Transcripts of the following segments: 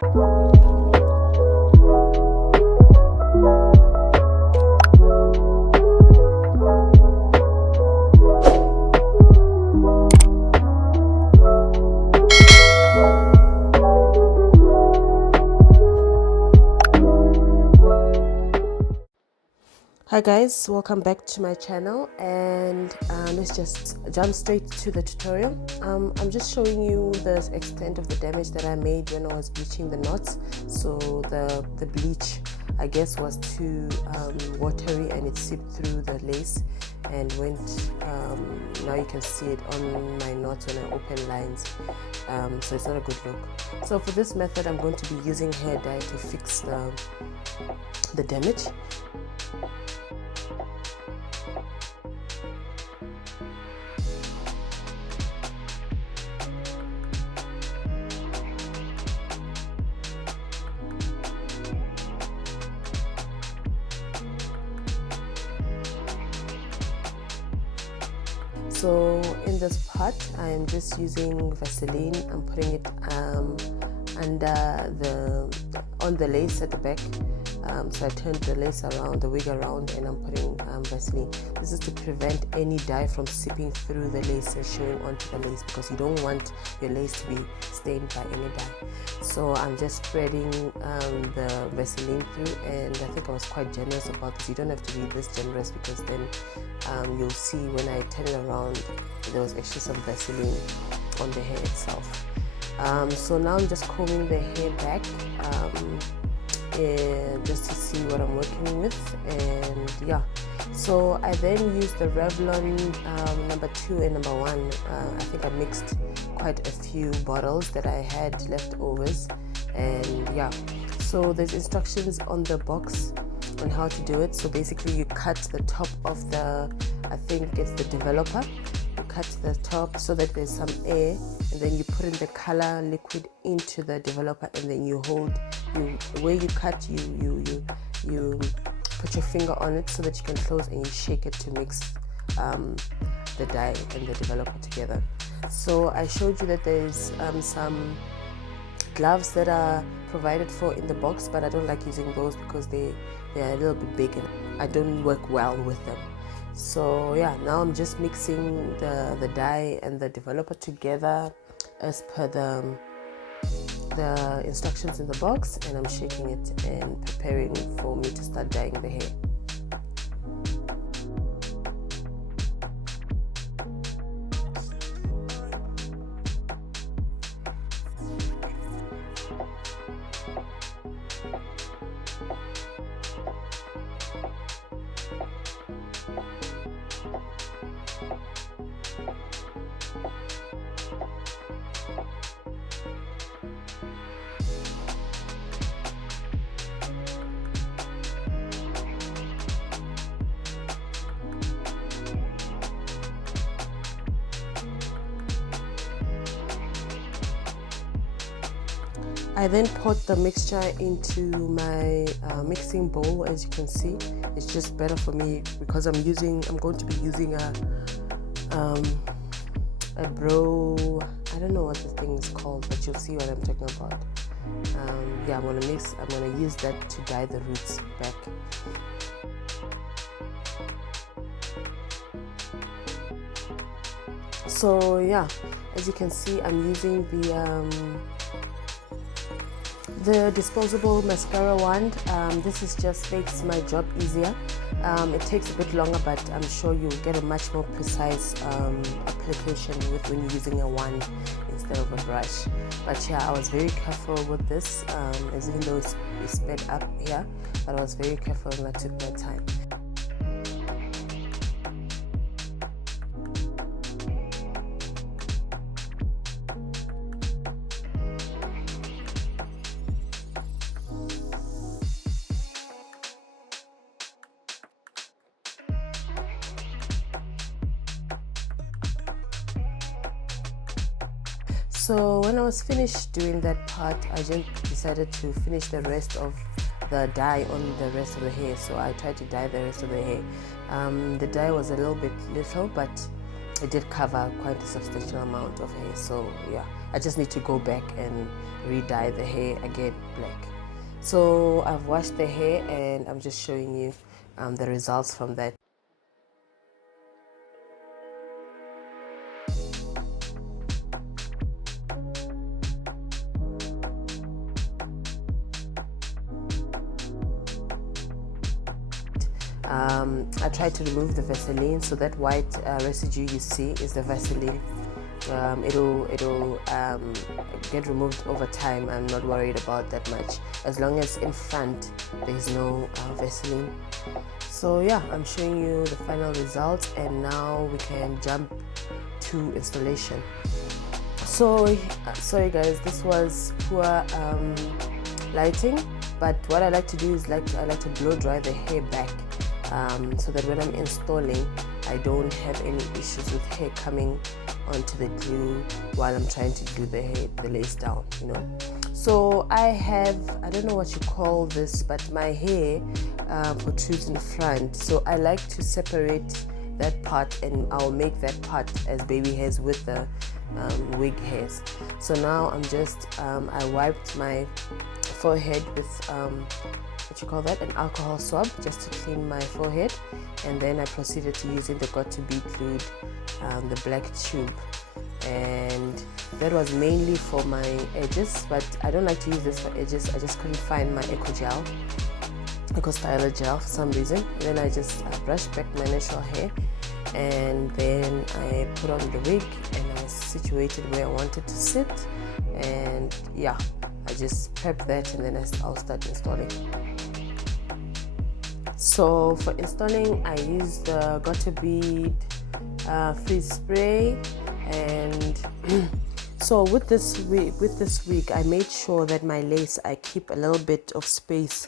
Hi guys, welcome back to my channel, and let's just jump straight to the tutorial. I'm just showing you the extent of the damage that I made when I was bleaching the knots. So the bleach, I guess, was too watery and it seeped through the lace and went, now you can see it on my knots when I open lines, so it's not a good look. So for this method I'm going to be using hair dye to fix the damage. So in this pot, I am just using Vaseline. I'm putting it on the lace at the back. So I turned the lace around, the wig around, and I'm putting Vaseline. This is to prevent any dye from seeping through the lace and showing onto the lace, because you don't want your lace to be stained by any dye. So I'm just spreading the Vaseline through, and I think I was quite generous about this. You don't have to be this generous, because then you'll see when I turn it around there was actually some Vaseline on the hair itself. So now I'm just combing the hair back just to see what I'm working with, and yeah. So I then used the Revlon number 2 and number 1. I think I mixed quite a few bottles that I had leftovers, and yeah. So there's instructions on the box on how to do it. So basically you cut the top of the, I think it's the developer, you cut the top so that there's some air, and then you put in the color liquid into the developer, and then you hold, the way you cut, you put your finger on it so that you can close, and you shake it to mix the dye and the developer together. So I showed you that there's some gloves that are provided for in the box, but I don't like using those because they are a little bit big and I don't work well with them. So yeah, now I'm just mixing the dye and the developer together as per the instructions in the box, and I'm shaking it and preparing for me to start dyeing the hair. I then poured the mixture into my mixing bowl. As you can see, it's just better for me because I'm going to be using a brow, I don't know what the thing is called, but you'll see what I'm talking about. Yeah, I'm gonna use that to dye the roots back. So yeah, as you can see, I'm using the disposable mascara wand. This is just makes my job easier. It takes a bit longer, but I'm sure you'll get a much more precise application when you're using a wand instead of a brush. But yeah, I was very careful with this, as even though it's sped up here, but I was very careful and I took my time. So when I was finished doing that part, I just decided to finish the rest of the dye on the rest of the hair. So I tried to dye the rest of the hair. The dye was a little, but it did cover quite a substantial amount of hair. So yeah, I just need to go back and re-dye the hair again black. So I've washed the hair and I'm just showing you the results from that. I tried to remove the Vaseline, so that white residue you see is the Vaseline. It'll get removed over time. I'm not worried about that much, as long as in front there's no Vaseline. So yeah, I'm showing you the final results, and now we can jump to installation. So sorry guys, this was poor lighting, but what I like to do is I like to blow dry the hair back, so that when I'm installing I don't have any issues with hair coming onto the glue while I'm trying to glue the lace down, you know. So I don't know what you call this, but my hair protrudes in the front, so I like to separate that part, and I'll make that part as baby hairs with the wig hairs. So now I'm just I wiped my forehead with what you call that, an alcohol swab, just to clean my forehead, and then I proceeded to using the got to be glued the black tube, and that was mainly for my edges, but I don't like to use this for edges. I just couldn't find my eco styler gel for some reason. And then I just brushed back my natural hair, and then I put on the wig and I situated where I wanted to sit, and yeah, I just prep that, and then I'll start installing. So for installing, I used the Gotta Bead freeze spray, and so with this wig I made sure that my lace, I keep a little bit of space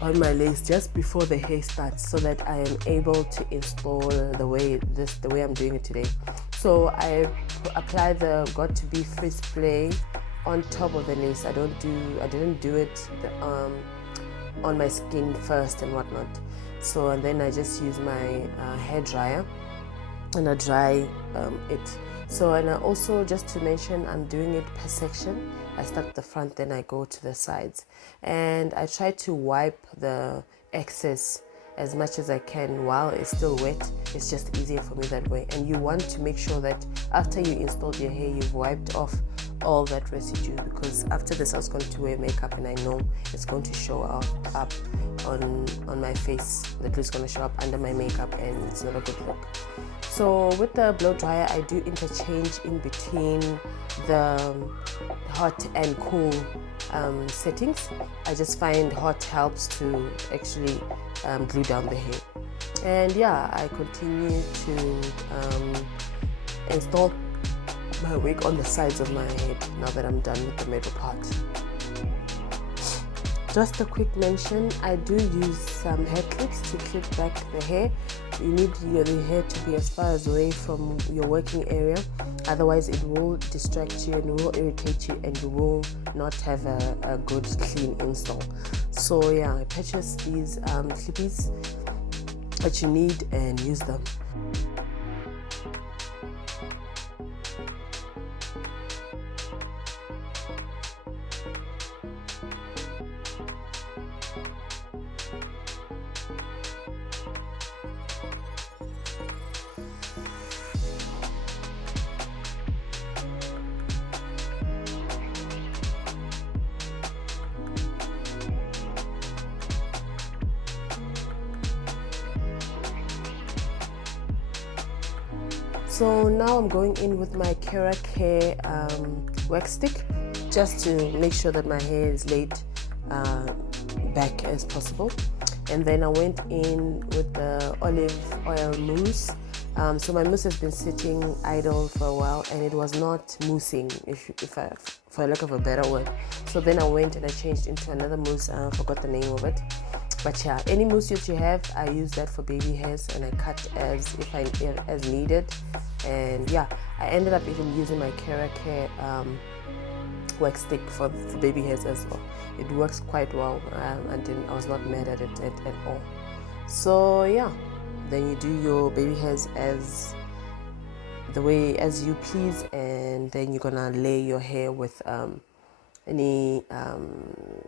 on my lace just before the hair starts, so that I am able to install the way I'm doing it today. So I apply the Got to Be freeze spray on top of the lace. I didn't do it on my skin first and whatnot. So, and then I just use my hair dryer and I dry it. So, and I also, just to mention, I'm doing it per section. I start the front, then I go to the sides, and I try to wipe the excess as much as I can while it's still wet. It's just easier for me that way. And you want to make sure that after you installed your hair, you've wiped off all that residue, because after this I was going to wear makeup, and I know it's going to show up on my face. The glue is going to show up under my makeup, and it's not a good look. So with the blow dryer, I do interchange in between the hot and cool settings. I just find hot helps to actually glue down the hair. And yeah, I continue to install my wig on the sides of my head now that I'm done with the middle part. Just a quick mention, I do use some hair clips to clip back the hair. You need the hair to be as far away from your working area, otherwise it will distract you and will irritate you, and you will not have a good clean install. So yeah, I purchased these clippies that you need and use them. So now I'm going in with my Kera Care wax stick, just to make sure that my hair is laid back as possible. And then I went in with the olive oil mousse. So my mousse has been sitting idle for a while, and it was not moussing, for lack of a better word. So then I went and I changed into another mousse. I forgot the name of it. But yeah, any mousse that you have, I use that for baby hairs, and I cut as needed. And yeah, I ended up even using my Kera Care wax stick for baby hairs as well. It works quite well, and I was not mad at it at all. So yeah, then you do your baby hairs as the way as you please, and then you're gonna lay your hair with any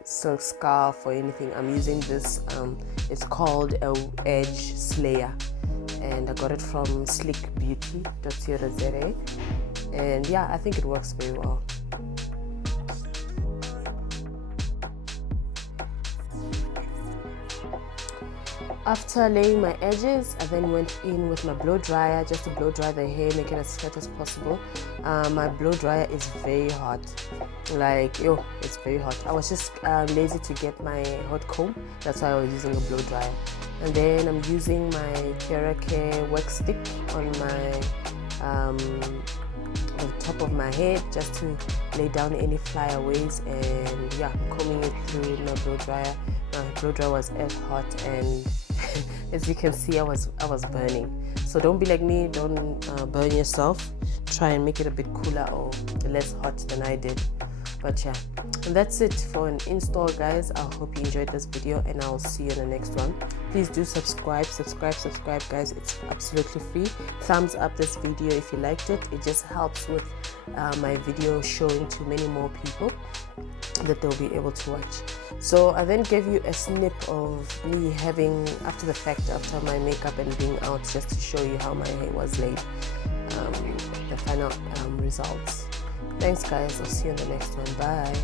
silk scarf or anything. I'm using this, it's called a edge slayer, and I got it from slickbeauty.co.za, and yeah, I think it works very well. After laying my edges, I then went in with my blow dryer just to blow dry the hair, make it as flat as possible. My blow dryer is very hot, like it's very hot. I was just lazy to get my hot comb, that's why I was using a blow dryer. And then I'm using my Care wax stick on my the top of my head just to lay down any flyaways, and yeah, combing it through my blow dryer. My blow dryer was as hot, and as you can see, I was burning. So don't be like me, don't burn yourself. Try and make it a bit cooler or less hot than I did. But yeah, and that's it for an install, guys. I hope you enjoyed this video, and I'll see you in the next one. Please do subscribe, guys. It's absolutely free. Thumbs up this video if you liked it. It just helps with my video showing to many more people that they'll be able to watch. So I then gave you a snip of me having after the fact, after my makeup and being out, just to show you how my hair was laid, the final results. Thanks, guys. I'll see you in the next one. Bye.